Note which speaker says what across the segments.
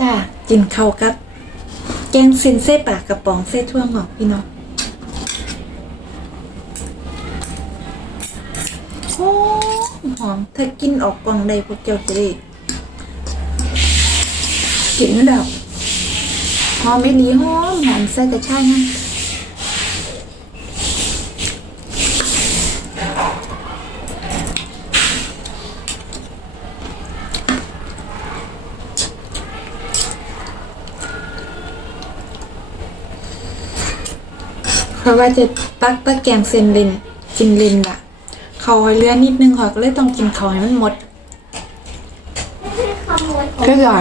Speaker 1: จ้ากินข้ากับ แกงสินเส้ปลากระป๋องเส้ทั่วงอกพี่น้องหอมหอมถ้ากินออกกล่องใดพวกเจ้าจะได้กินแบบหอมไม่ลีหอมหอมใส่กระช่ายนะ เพราะว่าจะตักตะแกงเส้นเลนกินเลนละเขาเลือนนิดนึงค่ะก็เลยต้องกินเขาให้มันหมด ก็ใหญ่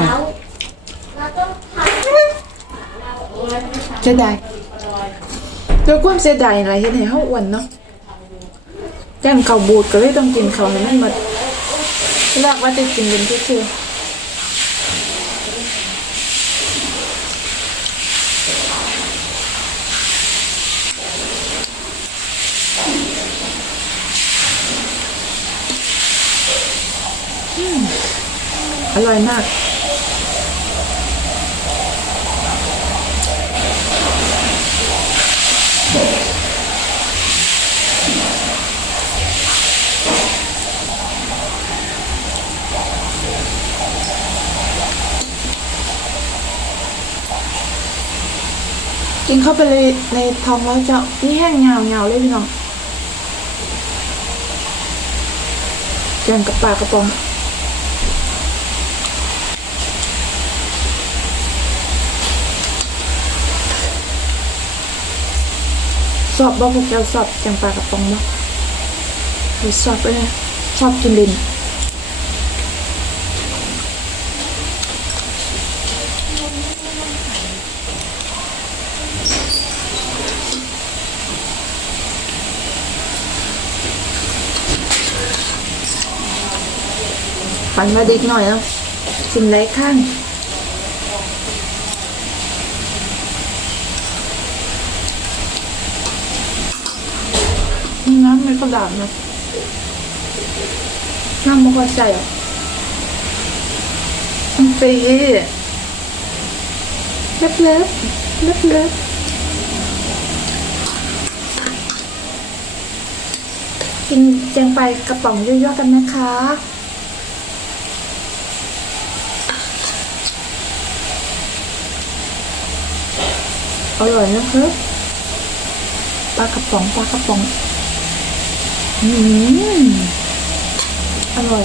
Speaker 1: เราต้องทำเสียดายด้วยความเสียดายอะไรเห็นให้เขาอ้วนเนาะแก้มเขาบูดก็เลยต้องกินเขาให้มันหมดเลือกว่าจะกินเป็นที่คือ อร่อยมากกินเข้าไปเลยในท้องแล้วจะนี่แห้งเงาเงาเลยพี่น้องแกงกับปลากระป๋อง สอบบ่พวกเจ้าสอบแกงปลากระป๋องบ่หรือสอบเลยชอบกินดินฝันมาเด็กหน่อยแล้วสิ่งไรข้าง น้ำไม่กระดาษนะน้ำมันก็ใส่อะมันฟรีเล็บเล็บเล็บเล็บกินแจงไปกระป๋องย่อยๆกันนะคะอร่อยนะครับปลากระป๋องปลากระป๋อง อร่อย